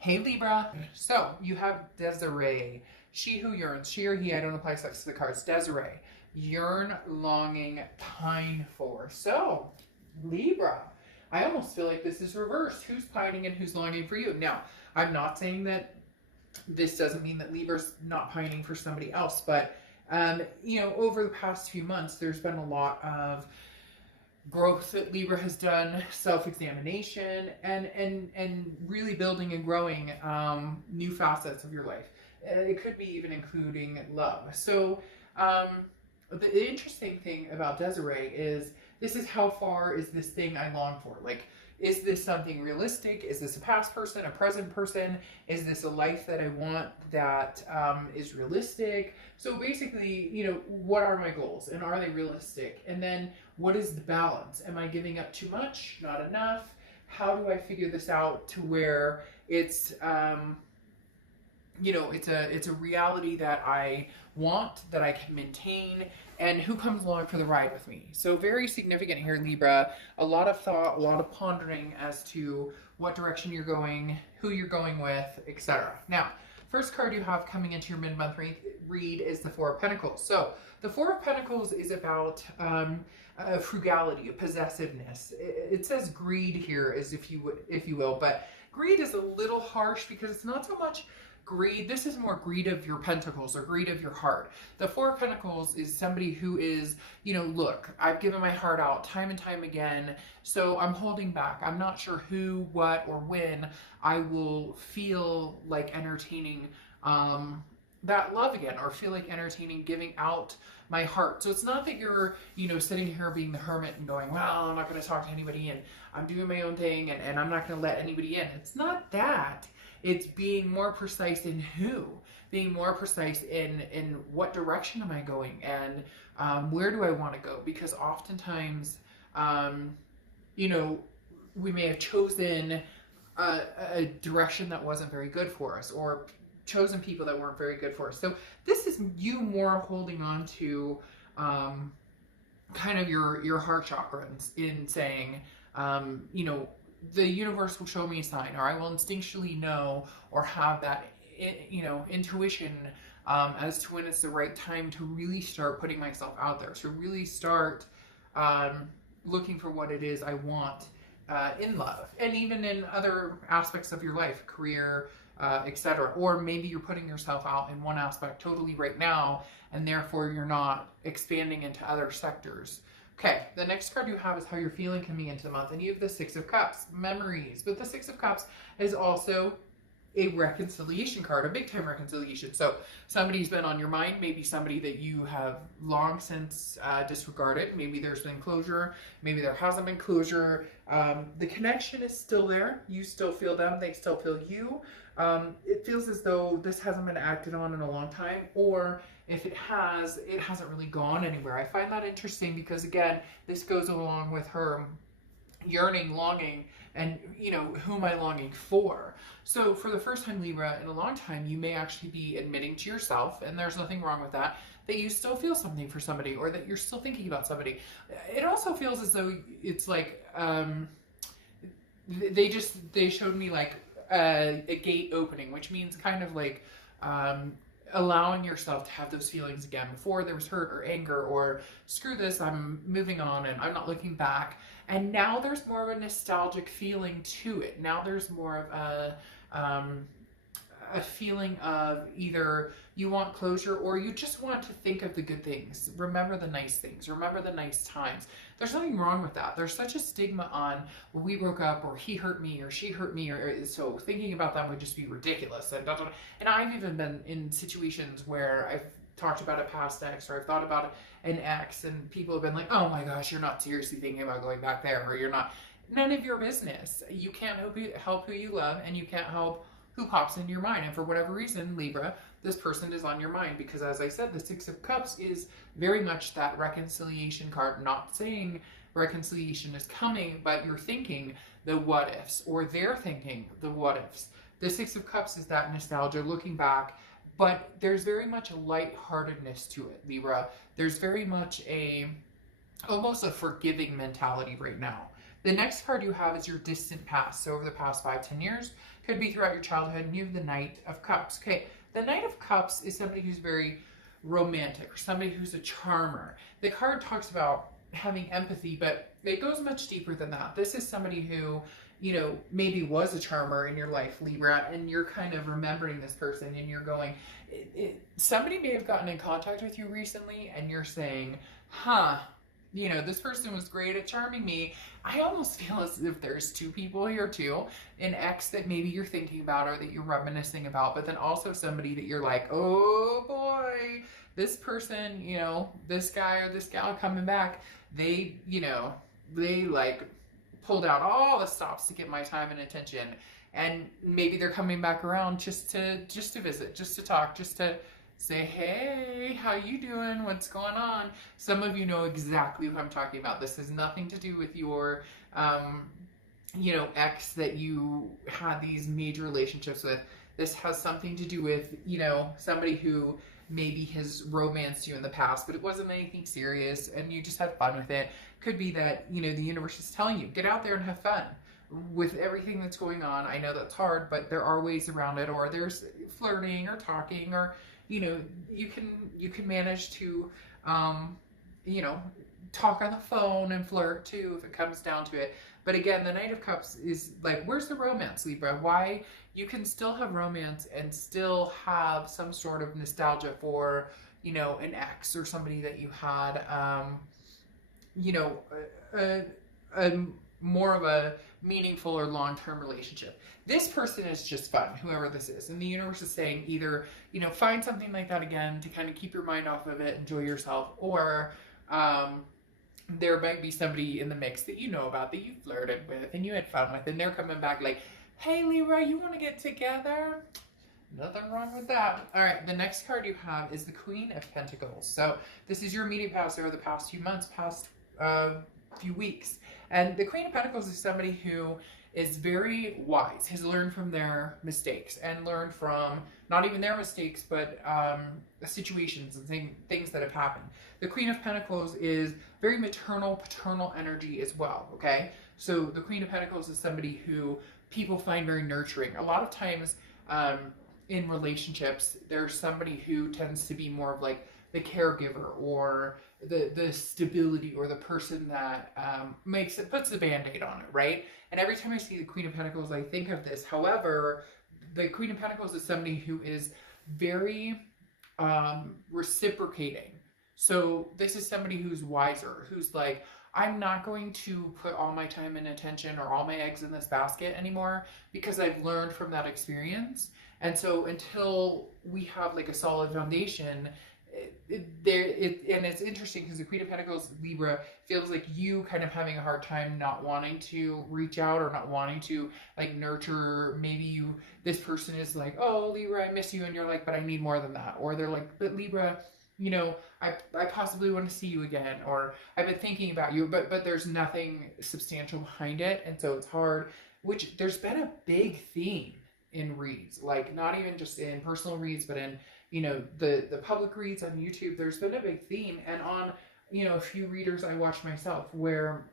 Hey Libra. So you have Desiree. She who yearns. She or he, I don't apply sex to the cards. Desiree. Yearn, longing, pine for. So, Libra. I almost feel like this is reversed. Who's pining and who's longing for you? Now, I'm not saying that this doesn't mean that Libra's not pining for somebody else, but over the past few months, there's been a lot of growth that Libra has done, self-examination, and really building and growing new facets of your life. It could be even including love. So the interesting thing about Desiree is this is how far is this thing I long for? Like, is this something realistic? Is this a past person, a present person? Is this a life that I want that is realistic? So basically, what are my goals and are they realistic? And then what is the balance? Am I giving up too much? Not enough? How do I figure this out to where it's, it's a reality that I want, that I can maintain, and who comes along for the ride with me. So very significant here, Libra. A lot of thought, a lot of pondering as to what direction you're going, who you're going with, etc. Now, first card you have coming into your mid-month read is the Four of Pentacles. So the Four of Pentacles is about frugality, possessiveness. It says greed here, as if you will, but greed is a little harsh because it's not so much greed. This is more greed of your pentacles or greed of your heart. The Four of Pentacles is somebody who is, look, I've given my heart out time and time again, so I'm holding back. I'm not sure who, what, or when I will feel like entertaining that love again, or feel like entertaining giving out my heart. So it's not that you're, sitting here being the hermit and going, well, I'm not going to talk to anybody and I'm doing my own thing and I'm not going to let anybody in. It's not that. It's being more precise in who, being more precise in what direction am I going and where do I want to go? Because oftentimes, we may have chosen a direction that wasn't very good for us, or chosen people that weren't very good for us. So this is you more holding on to kind of your heart chakra in saying, the universe will show me a sign, or I will instinctually know or have that, intuition as to when it's the right time to really start putting myself out there, to really start looking for what it is I want in love, and even in other aspects of your life, career, etc. Or maybe you're putting yourself out in one aspect totally right now, and therefore you're not expanding into other sectors. Okay, the next card you have is how you're feeling coming into the month, and you have the Six of Cups, memories. But the Six of Cups is also a reconciliation card, a big time reconciliation. So somebody's been on your mind, maybe somebody that you have long since disregarded. Maybe there's been closure, maybe there hasn't been closure. The connection is still there. You still feel them, they still feel you. It feels as though this hasn't been acted on in a long time, or if it has, it hasn't really gone anywhere. I find that interesting because, again, this goes along with her yearning, longing, and, who am I longing for? So for the first time, Libra, in a long time, you may actually be admitting to yourself, and there's nothing wrong with that you still feel something for somebody, or that you're still thinking about somebody. It also feels as though it's like, they showed me like a gate opening, which means kind of like, allowing yourself to have those feelings again. Before there was hurt or anger or screw this, I'm moving on and I'm not looking back. And now there's more of a nostalgic feeling to it. Now there's more of a feeling of either you want closure or you just want to think of the good things. Remember the nice things. Remember the nice times. There's nothing wrong with that. There's such a stigma on, well, we broke up, or he hurt me, or she hurt me, or so thinking about them would just be ridiculous. And I've even been in situations where I've talked about a past ex, or I've thought about an ex, and people have been like, oh my gosh, you're not seriously thinking about going back there, or you're not. None of your business. You can't help who you love, and you can't help who pops into your mind. And for whatever reason, Libra, this person is on your mind, because as I said, the Six of Cups is very much that reconciliation card. Not saying reconciliation is coming, but you're thinking the what ifs, or they're thinking the what ifs. The Six of Cups is that nostalgia, looking back, but there's very much a lightheartedness to it, Libra. There's very much almost a forgiving mentality right now. The next card you have is your distant past. So over the past 5-10 years, Could be throughout your childhood. And you have the Knight of Cups. Okay, the Knight of Cups is somebody who's very romantic, or somebody who's a charmer. The card talks about having empathy, but it goes much deeper than that. This is somebody who, you know, maybe was a charmer in your life, Libra, and you're kind of remembering this person and you're going, somebody may have gotten in contact with you recently and you're saying, huh, you know, this person was great at charming me. I almost feel as if there's two people here too. An ex that maybe you're thinking about or that you're reminiscing about, but then also somebody that you're like, oh boy, this person, you know, this guy or this gal coming back, they, you know, they like pulled out all the stops to get my time and attention. And maybe they're coming back around just to visit, just to talk, just to say, hey, how you doing? What's going on? Some of you know exactly what I'm talking about. This has nothing to do with your, you know, ex that you had these major relationships with. This has something to do with, you know, somebody who maybe has romanced you in the past, but it wasn't anything serious and you just had fun with it. Could be that, you know, the universe is telling you, get out there and have fun with everything that's going on. I know that's hard, but there are ways around it, or there's flirting or talking, or, you know, you can manage to, you know, talk on the phone and flirt too if it comes down to it. But again, the Knight of Cups is like, where's the romance, Libra? Why? You can still have romance and still have some sort of nostalgia for, you know, an ex or somebody that you had, you know, a more of a meaningful or long-term relationship. This person is just fun, whoever this is. And the universe is saying either, you know, find something like that again to kind of keep your mind off of it, enjoy yourself, or there might be somebody in the mix that you know about, that you flirted with and you had fun with, and they're coming back like, hey Libra, you want to get together? Nothing wrong with that. All right, the next card you have is the Queen of Pentacles. So this is your immediate past over the past few months, past few weeks. And the Queen of Pentacles is somebody who is very wise, has learned from their mistakes and learned from not even their mistakes, but situations and things that have happened. The Queen of Pentacles is very maternal, paternal energy as well, okay? So the Queen of Pentacles is somebody who people find very nurturing. A lot of times in relationships, there's somebody who tends to be more of like the caregiver or the stability, or the person that puts the band-aid on it, right? And every time I see the Queen of Pentacles, I think of this. However, the Queen of Pentacles is somebody who is very reciprocating. So this is somebody who's wiser, who's like, I'm not going to put all my time and attention or all my eggs in this basket anymore, because I've learned from that experience. And so until we have like a solid foundation, and it's interesting because the Queen of Pentacles, Libra, feels like you kind of having a hard time not wanting to reach out or not wanting to like nurture. Maybe this person is like, oh Libra, I miss you, and you're like, but I need more than that. Or they're like, but Libra, you know, I possibly want to see you again, or I've been thinking about you, but there's nothing substantial behind it, and so it's hard. Which there's been a big theme in reads, like not even just in personal reads, but in, you know, the public reads on YouTube. There's been a big theme, and on, you know, a few readers I watch myself, where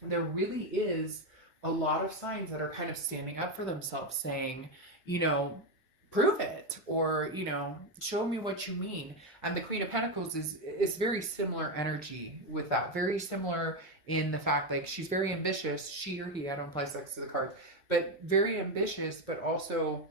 there really is a lot of signs that are kind of standing up for themselves, saying, you know, prove it, or, you know, show me what you mean. And the Queen of Pentacles is very similar energy with that, very similar in the fact, like, she's very ambitious, she or he, I don't apply sex to the cards, but very ambitious, but also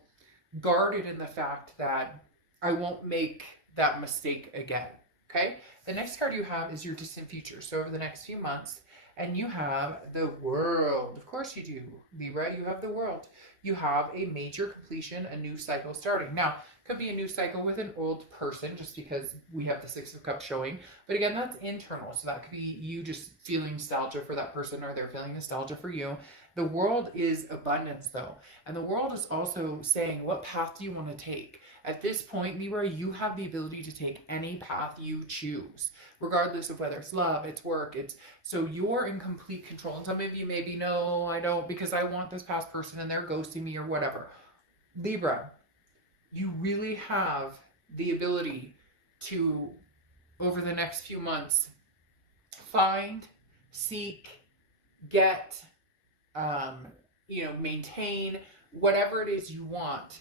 guarded in the fact that I won't make that mistake again. Okay, the next card you have is your distant future, so over the next few months. And you have the World. Of course you do, Libra. You have the World. You have a major completion, a new cycle starting. Now, could be a new cycle with an old person, just because we have the Six of Cups showing. But again, that's internal. So that could be you just feeling nostalgia for that person, or they're feeling nostalgia for you. The World is abundance, though. And the World is also saying, what path do you want to take? At this point, Libra, you have the ability to take any path you choose, regardless of whether it's love, it's work, so you're in complete control. And some of you maybe, no, I don't, because I want this past person and they're ghosting me or whatever. Libra, you really have the ability to, over the next few months, find, seek, get, you know, maintain whatever it is you want,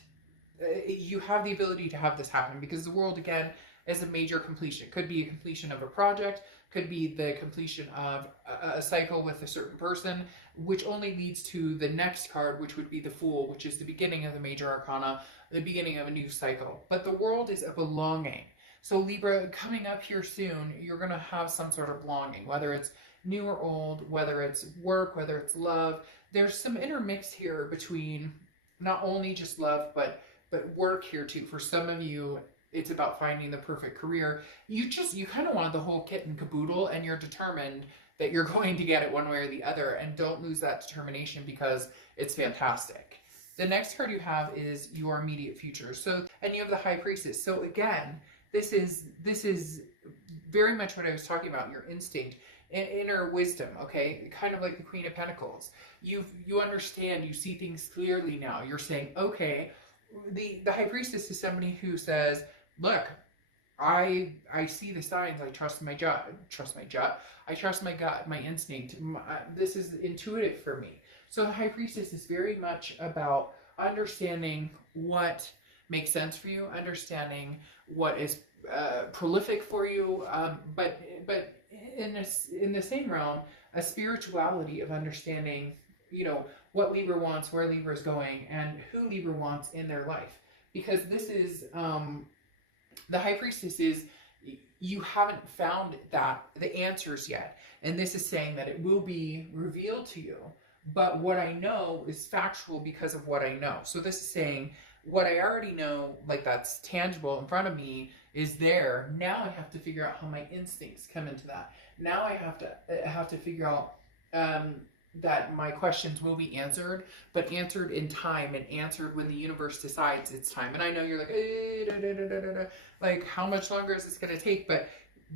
you have the ability to have this happen, because the world, again, is a major completion. It could be a completion of a project, could be the completion of a cycle with a certain person, which only leads to the next card, which would be the Fool, which is the beginning of the major arcana, the beginning of a new cycle. But the world is a belonging. So Libra, coming up here soon, you're going to have some sort of belonging, whether it's new or old, whether it's work, whether it's love. There's some intermix here between not only just love, but work here too. For some of you, it's about finding the perfect career. You kind of wanted the whole kit and caboodle, and you're determined that you're going to get it one way or the other, and don't lose that determination, because it's fantastic. The next card you have is your immediate future. So, and you have the High Priestess. So again, this is very much what I was talking about, your instinct, inner wisdom, okay? Kind of like the Queen of Pentacles. You understand, you see things clearly now. You're saying, okay, the High Priestess is somebody who says, look, I see the signs. I trust my gut. I trust my gut, my instinct. This is intuitive for me. So the High Priestess is very much about understanding what makes sense for you, understanding what is prolific for you, but in the same realm, a spirituality of understanding, you know, what Libra wants, where Libra is going, and who Libra wants in their life. Because this is, the High Priestess is, you haven't found the answers yet. And this is saying that it will be revealed to you. But what I know is factual because of what I know. So this is saying, what I already know, like that's tangible in front of me, is there. Now I have to figure out how my instincts come into that. Now I have to figure out that my questions will be answered, but answered in time, and answered when the universe decides it's time. And I know you're like, like how much longer is this going to take? But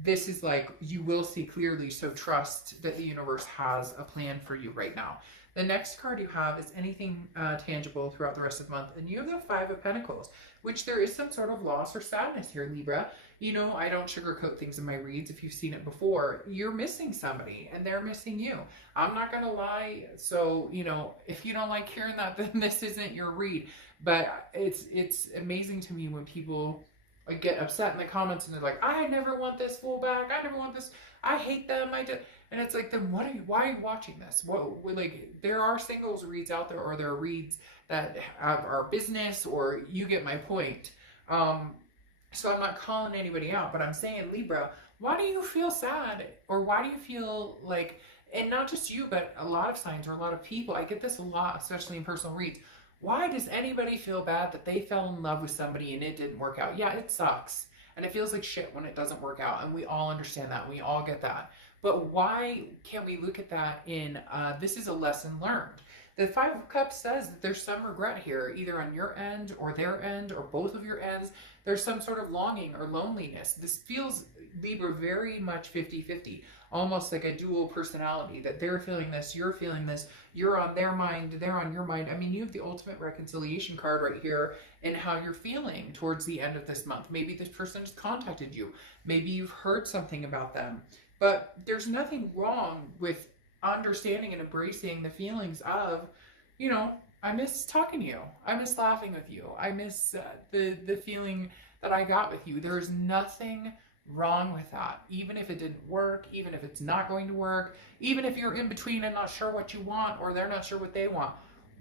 this is like, you will see clearly. So trust that the universe has a plan for you right now. The next card you have is anything tangible throughout the rest of the month. And you have the Five of Pentacles, which there is some sort of loss or sadness here, Libra. You know, I don't sugarcoat things in my reads. If you've seen it before, you're missing somebody and they're missing you. I'm not going to lie. So, you know, if you don't like hearing that, then this isn't your read. But it's amazing to me when people like get upset in the comments and they're like, I never want this Fool back. I never want this. I hate them. And it's like, then why are you watching this? Like, there are singles reads out there, or there are reads that are business, or you get my point. So I'm not calling anybody out, but I'm saying, Libra, why do you feel sad? Or why do you feel like, and not just you, but a lot of signs or a lot of people, I get this a lot, especially in personal reads. Why does anybody feel bad that they fell in love with somebody and it didn't work out? Yeah, it sucks. And it feels like shit when it doesn't work out. And we all understand that. We all get that. But why can't we look at that in, this is a lesson learned. The Five of Cups says that there's some regret here, either on your end or their end or both of your ends. There's some sort of longing or loneliness. This feels, Libra, very much 50-50, almost like a dual personality, that they're feeling this, you're feeling this, you're on their mind, they're on your mind. I mean, you have the ultimate reconciliation card right here in how you're feeling towards the end of this month. Maybe this person just contacted you. Maybe you've heard something about them. But there's nothing wrong with understanding and embracing the feelings of, you know, I miss talking to you. I miss laughing with you. I miss the feeling that I got with you. There's nothing wrong with that. Even if it didn't work, even if it's not going to work, even if you're in between and not sure what you want, or they're not sure what they want.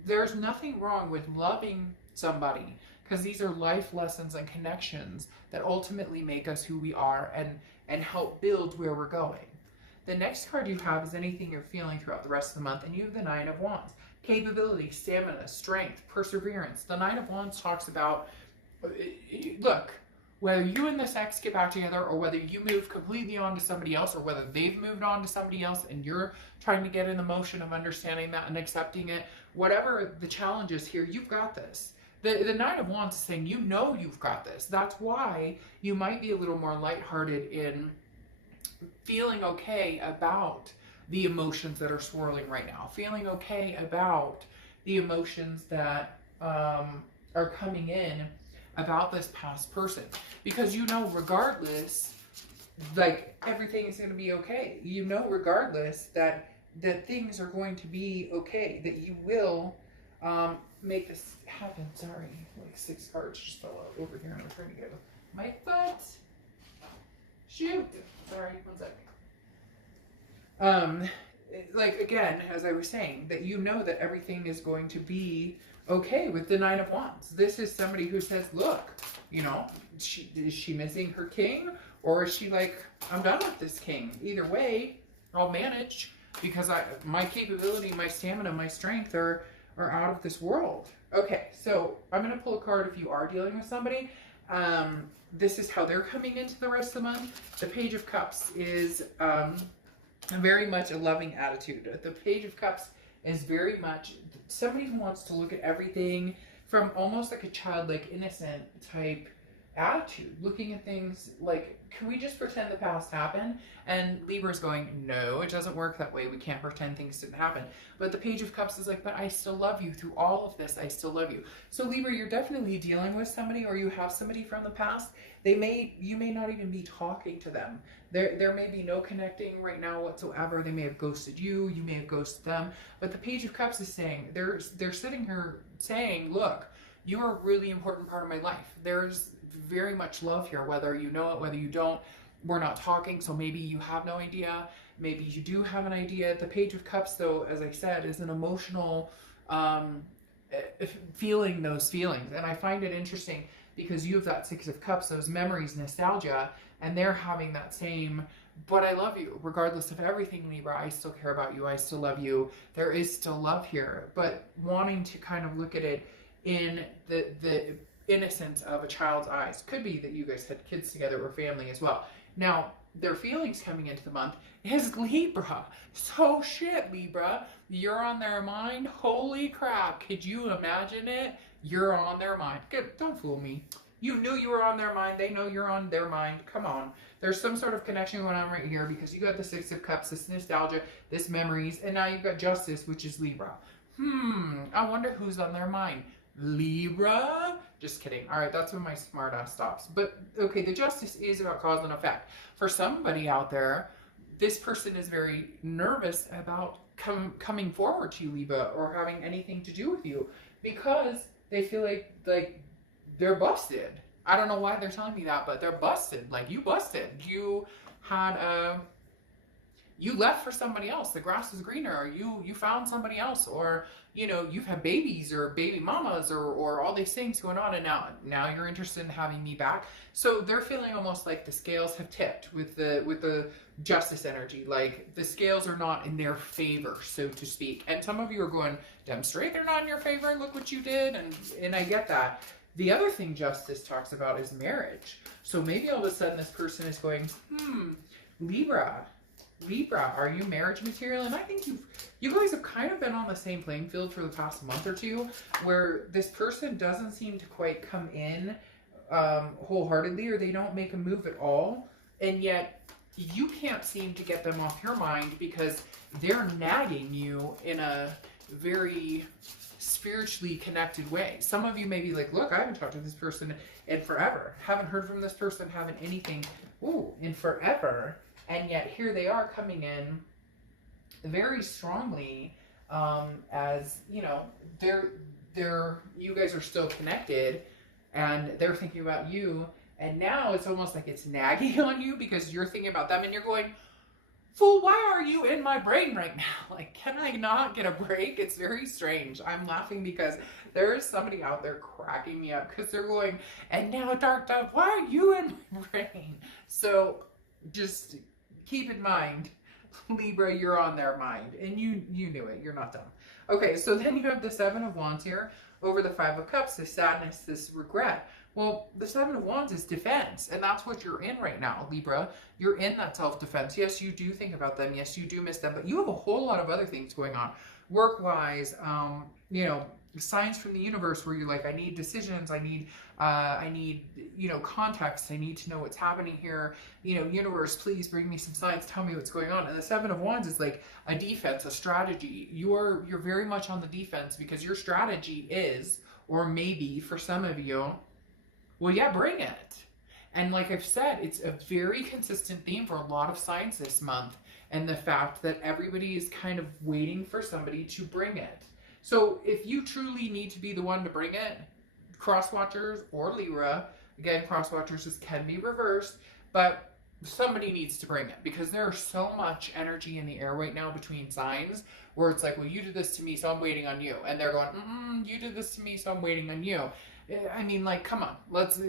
There's nothing wrong with loving somebody, because these are life lessons and connections that ultimately make us who we are and help build where we're going. The next card you have is anything you're feeling throughout the rest of the month, and you have the Nine of Wands. Capability, stamina, strength, perseverance. The Nine of Wands talks about, look, whether you and this ex get back together, or whether you move completely on to somebody else, or whether they've moved on to somebody else and you're trying to get in the motion of understanding that and accepting it, whatever the challenge is here, you've got this. The Nine of Wands is saying, you know you've got this. That's why you might be a little more lighthearted in feeling okay about the emotions that are swirling right now. Feeling okay about the emotions that are coming in about this past person. Because you know, regardless, like, everything is going to be okay. You know, regardless, that things are going to be okay. That you will make this happen. Sorry, like 6 cards just fell out over here, and I'm trying to get my butt. Shoot. Sorry, 1 sec. Like, again, as I was saying, that you know that everything is going to be okay with the 9 of Wands. This is somebody who says, look, you know, is she missing her king? Or is she like, I'm done with this king. Either way, I'll manage because my capability, my stamina, my strength are out of this world. Okay, so I'm going to pull a card if you are dealing with somebody. This is how they're coming into the rest of the month. The Page of Cups is very much a loving attitude. The Page of Cups is very much somebody who wants to look at everything from almost like a childlike, innocent type attitude, looking at things like, can we just pretend the past happened? And Libra's going, no, it doesn't work that way. We can't pretend things didn't happen. But the Page of Cups is like, but I still love you through all of this. I still love you. So Libra, you're definitely dealing with somebody, or you have somebody from the past. You may not even be talking to them. There may be no connecting right now whatsoever. They may have ghosted you. You may have ghosted them. But the Page of Cups is saying, they're sitting here saying, look, you are a really important part of my life. There's very much love here, whether you know it, whether you don't. We're not talking, so maybe you have no idea. Maybe you do have an idea. The Page of Cups, though, as I said, is an emotional feeling those feelings. And I find it interesting because you have that 6 of Cups, those memories, nostalgia, and they're having that same, but I love you. Regardless of everything, Libra, I still care about you. I still love you. There is still love here, but wanting to kind of look at it in the innocence of a child's eyes. Could be that you guys had kids together or family as well. Now, their feelings coming into the month is Libra. So shit, Libra. You're on their mind. Holy crap. Could you imagine it? You're on their mind. Don't fool me. You knew you were on their mind. They know you're on their mind. Come on. There's some sort of connection going on right here because you got the 6 of Cups, this nostalgia, this memories, and now you've got Justice, which is Libra. I wonder who's on their mind. Libra? Just kidding. All right, that's when my smart ass stops. But okay, the Justice is about cause and effect. For somebody out there, this person is very nervous about coming forward to you, Libra, or having anything to do with you because they feel like they're busted. I don't know why they're telling me that, but they're busted. Like, you busted. You had you left for somebody else. The grass is greener, or you found somebody else, or you know, you've had babies or baby mamas or all these things going on, and now you're interested in having me back. So they're feeling almost like the scales have tipped with the Justice energy. Like, the scales are not in their favor, so to speak. And some of you are going, damn straight they're not in your favor. Look what you did. And I get that. The other thing Justice talks about is marriage. So maybe all of a sudden this person is going, Libra, are you marriage material? And I think you guys have kind of been on the same playing field for the past month or two, where this person doesn't seem to quite come in wholeheartedly, or they don't make a move at all, and yet you can't seem to get them off your mind because they're nagging you in a very spiritually connected way. Some of you may be like, look, I haven't talked to this person in forever, haven't heard from this person, haven't anything in forever. And yet here they are coming in very strongly, as, you know, you guys are still connected and they're thinking about you. And now it's almost like it's nagging on you because you're thinking about them and you're going, fool, why are you in my brain right now? Like, can I not get a break? It's very strange. I'm laughing because there is somebody out there cracking me up because they're going, and now Dark Dove, why are you in my brain? So just keep in mind, Libra, you're on their mind, and you knew it. You're not dumb. Okay, so then you have the 7 of Wands here over the 5 of Cups, this sadness, this regret. Well, the 7 of Wands is defense, and that's what you're in right now, Libra. You're in that self-defense. Yes, you do think about them. Yes, you do miss them, but you have a whole lot of other things going on. Work-wise, you know, signs from the universe where you're like, I need decisions, I need, you know, context, I need to know what's happening here. You know, universe, please bring me some signs, tell me what's going on. And the 7 of Wands is like a defense, a strategy. You're very much on the defense because your strategy is, or maybe for some of you, well, yeah, bring it. And like I've said, it's a very consistent theme for a lot of signs this month. And the fact that everybody is kind of waiting for somebody to bring it. So if you truly need to be the one to bring it, cross watchers or Libra, again, cross watchers can be reversed, but somebody needs to bring it, because there's so much energy in the air right now between signs where it's like, well, you did this to me, so I'm waiting on you. And they're going, you did this to me, so I'm waiting on you. I mean, like, come on, let's,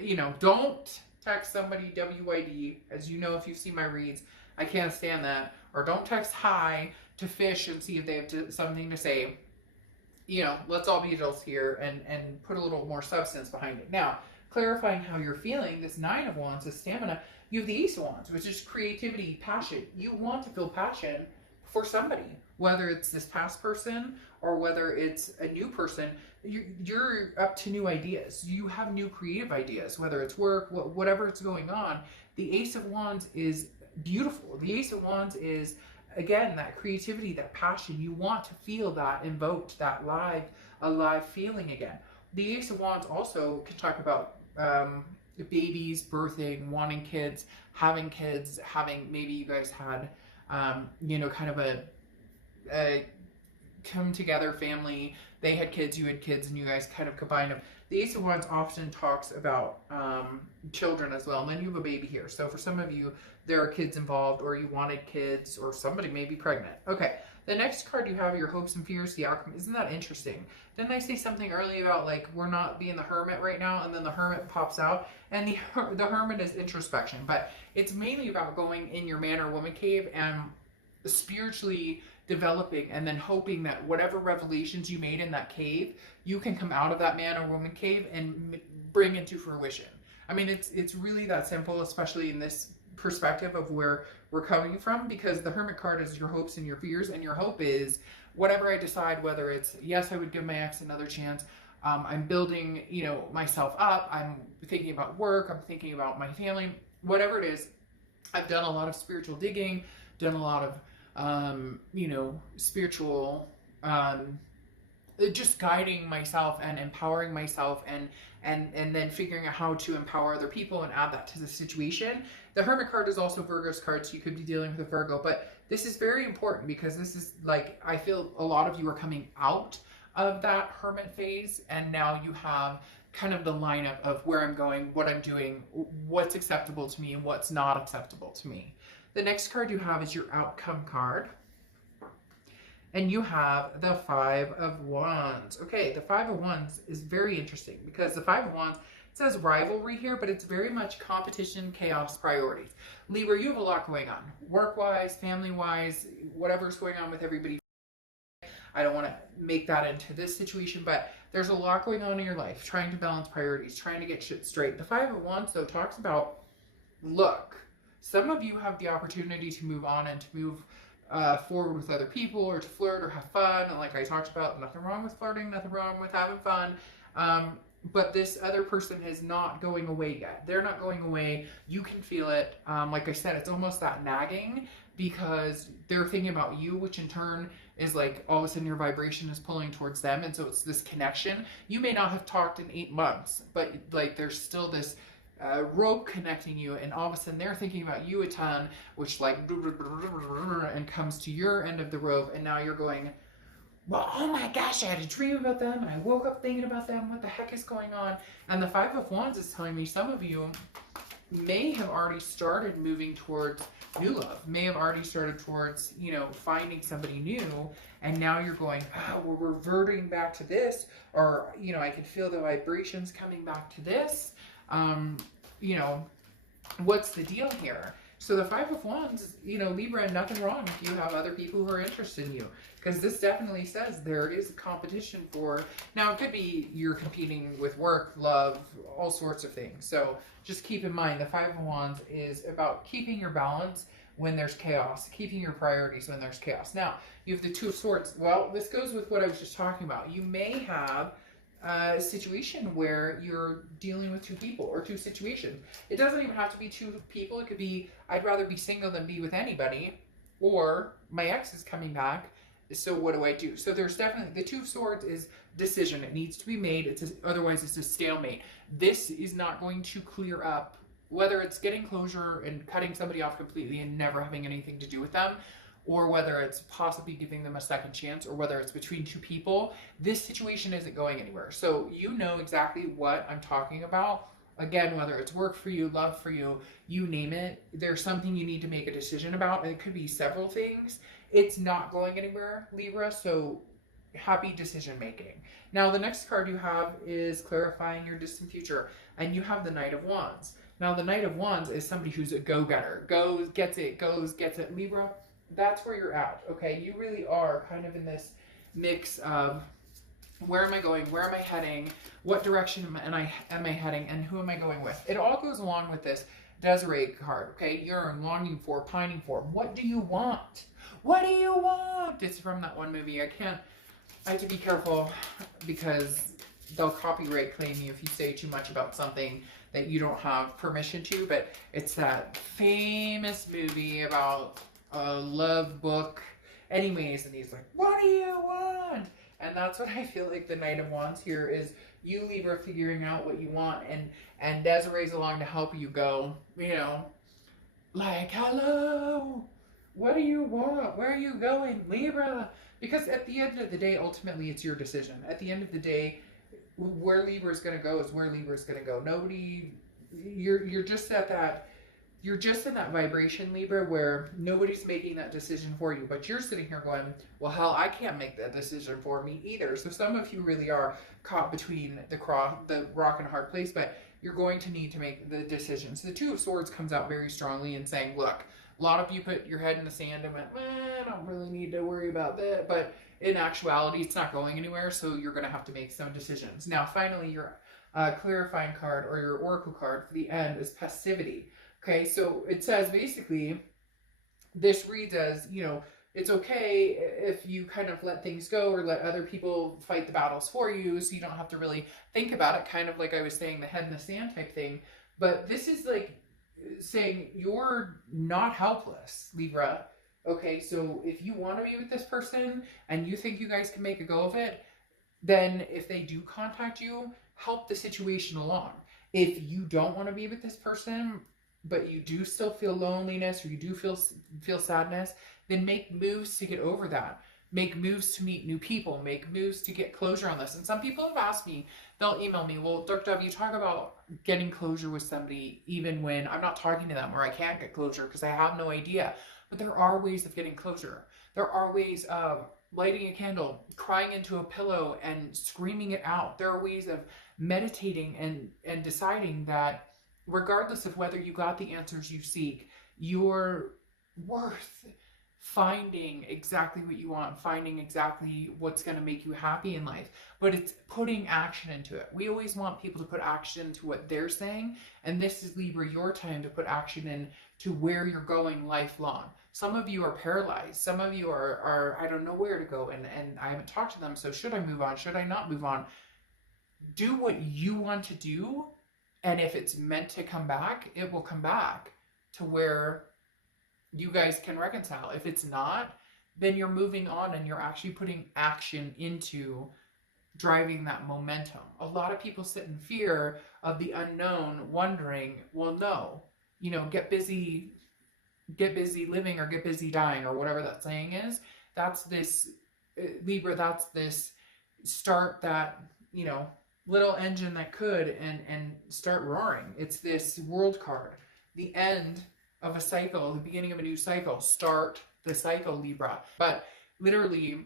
you know, don't text somebody WID. As you know, if you've seen my reads, I can't stand that. Or don't text hi to fish and see if they have something to say. You know, let's all be adults here and put a little more substance behind it. Now, clarifying how you're feeling, this Nine of Wands is stamina. You have the Ace of Wands, which is creativity, passion. You want to feel passion for somebody, whether it's this past person or whether it's a new person. You're up to new ideas. You have new creative ideas, whether it's work, whatever it's going on. The Ace of Wands is beautiful. The Ace of Wands is, again, that creativity, that passion. You want to feel that invoked, that alive feeling again. The Ace of Wands also can talk about babies, birthing, wanting kids, having maybe you guys had, you know, kind of a come together family. They had kids, you had kids, and you guys kind of combined them. The Ace of Wands often talks about children as well, and then you have a baby here. So for some of you, there are kids involved, or you wanted kids, or somebody may be pregnant. Okay, the next card you have, your hopes and fears, the outcome. Isn't that interesting? Didn't I say something earlier about, like, we're not being the hermit right now, and then the hermit pops out, and the hermit is introspection, but it's mainly about going in your man or woman cave and spiritually developing, and then hoping that whatever revelations you made in that cave, you can come out of that man or woman cave and bring into fruition. I mean, it's really that simple, especially in this perspective of where we're coming from, because the hermit card is your hopes and your fears, and your hope is whatever I decide, whether it's, yes, I would give my ex another chance, I'm building, you know, myself up, I'm thinking about work, I'm thinking about my family, whatever it is. I've done a lot of spiritual digging, done a lot of you know, spiritual just guiding myself and empowering myself, and then figuring out how to empower other people and add that to the situation. The Hermit card is also Virgo's card, so you could be dealing with a Virgo, but this is very important because this is, like, I feel a lot of you are coming out of that Hermit phase, and now you have kind of the lineup of where I'm going, what I'm doing, what's acceptable to me and what's not acceptable to me. The next card you have is your outcome card. And you have the Five of Wands. Okay, the Five of Wands is very interesting because the Five of Wands, it says rivalry here, but it's very much competition, chaos, priorities. Libra, you have a lot going on. Work-wise, family-wise, whatever's going on with everybody. I don't want to make that into this situation, but there's a lot going on in your life, trying to balance priorities, trying to get shit straight. The Five of Wands, though, talks about, look, some of you have the opportunity to move on and to move forward with other people, or to flirt or have fun. And like I talked about, nothing wrong with flirting, nothing wrong with having fun. But this other person is not going away yet. They're not going away. You can feel it. Like I said, it's almost that nagging because they're thinking about you, which in turn is like all of a sudden your vibration is pulling towards them. And so it's this connection. You may not have talked in 8 months, but like there's still this rope connecting you, and all of a sudden they're thinking about you a ton, which like and comes to your end of the rope, and now you're going, well, oh my gosh, I had a dream about them and I woke up thinking about them, what the heck is going on? And the Five of Wands is telling me some of you may have already started moving towards new love, may have already started towards, you know, finding somebody new, and now you're going, oh, we're reverting back to this, or, you know, I can feel the vibrations coming back to this. You know, what's the deal here? So the Five of Wands, you know, Libra, nothing wrong if you have other people who are interested in you, because this definitely says there is a competition for, now it could be you're competing with work, love, all sorts of things. So just keep in mind, the Five of Wands is about keeping your balance when there's chaos, keeping your priorities when there's chaos. Now, you have the Two of Swords. Well, this goes with what I was just talking about. You may have a situation where you're dealing with 2 people or 2 situations. It doesn't even have to be 2 people. It could be, I'd rather be single than be with anybody, or my ex is coming back, so what do I do? So there's definitely, the Two of Swords is decision. It needs to be made. Otherwise it's a stalemate. This is not going to clear up, whether it's getting closure and cutting somebody off completely and never having anything to do with them, or whether it's possibly giving them a second chance, or whether it's between two people, this situation isn't going anywhere. So you know exactly what I'm talking about. Again, whether it's work for you, love for you, you name it, there's something you need to make a decision about, and it could be several things. It's not going anywhere, Libra, so happy decision making. Now, the next card you have is clarifying your distant future, and you have the Knight of Wands. Now, the Knight of Wands is somebody who's a go-getter, goes, gets it. Libra, that's where you're at, okay? You really are kind of in this mix of where am I going, where am I heading, what direction am I heading, and who am I going with? It all goes along with this Desiree card, okay? Yearn, longing for, pining for. What do you want? What do you want? It's from that one movie. I have to be careful because they'll copyright claim you if you say too much about something that you don't have permission to, but it's that famous movie about a love book. Anyways, and he's like, what do you want? And that's what I feel like the Knight of Wands here is, you Libra figuring out what you want, and Desiree's along to help you go, you know, like, hello, what do you want? Where are you going, Libra? Because at the end of the day, ultimately, it's your decision. At the end of the day, where Libra is going to go is where Libra is going to go. Nobody, you're just at that, you're just in that vibration, Libra, where nobody's making that decision for you. But you're sitting here going, well, hell, I can't make that decision for me either. So some of you really are caught between the rock and a hard place, but you're going to need to make the decisions. The Two of Swords comes out very strongly in saying, look, a lot of you put your head in the sand and went, I don't really need to worry about that. But in actuality, it's not going anywhere, so you're going to have to make some decisions. Now, finally, your clarifying card, or your oracle card for the end, is passivity. Okay, so it says basically, this reads as, you know, it's okay if you kind of let things go or let other people fight the battles for you, so you don't have to really think about it, kind of like I was saying, the head in the sand type thing. But this is like saying you're not helpless, Libra. Okay, so if you want to be with this person and you think you guys can make a go of it, then if they do contact you, help the situation along. If you don't want to be with this person, but you do still feel loneliness, or you do feel sadness, then make moves to get over that. Make moves to meet new people. Make moves to get closure on this. And some people have asked me, they'll email me, well, Dr. W, talk about getting closure with somebody even when I'm not talking to them, or I can't get closure because I have no idea. But there are ways of getting closure. There are ways of lighting a candle, crying into a pillow and screaming it out. There are ways of meditating and deciding that regardless of whether you got the answers you seek, you're worth finding exactly what you want, finding exactly what's going to make you happy in life. But it's putting action into it. We always want people to put action into what they're saying. And this is, Libra, your time to put action in to where you're going lifelong. Some of you are paralyzed. Some of you are I don't know where to go, and I haven't talked to them. So should I move on? Should I not move on? Do what you want to do. And if it's meant to come back, it will come back to where you guys can reconcile. If it's not, then you're moving on and you're actually putting action into driving that momentum. A lot of people sit in fear of the unknown, wondering, well, no, you know, get busy living, or get busy dying, or whatever that saying is. That's this, Libra, that's this start that, you know, little engine that could and start roaring. It's this World card, the end of a cycle, the beginning of a new cycle. Start the cycle, Libra. But literally,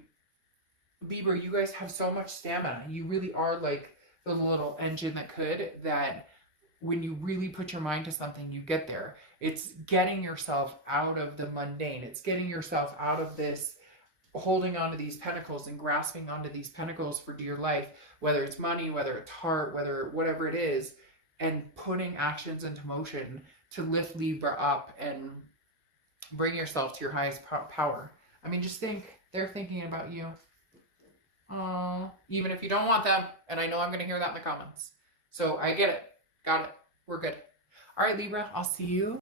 Libra, you guys have so much stamina. You really are like the little engine that could, that when you really put your mind to something, you get there. It's getting yourself out of the mundane. It's getting yourself out of this holding onto these pentacles and grasping onto these pentacles for dear life, whether it's money, whether it's heart, whatever it is, and putting actions into motion to lift Libra up and bring yourself to your highest power. I mean, just think, they're thinking about you. Even if you don't want them, and I know I'm going to hear that in the comments. So I get it. Got it. We're good. All right, Libra, I'll see you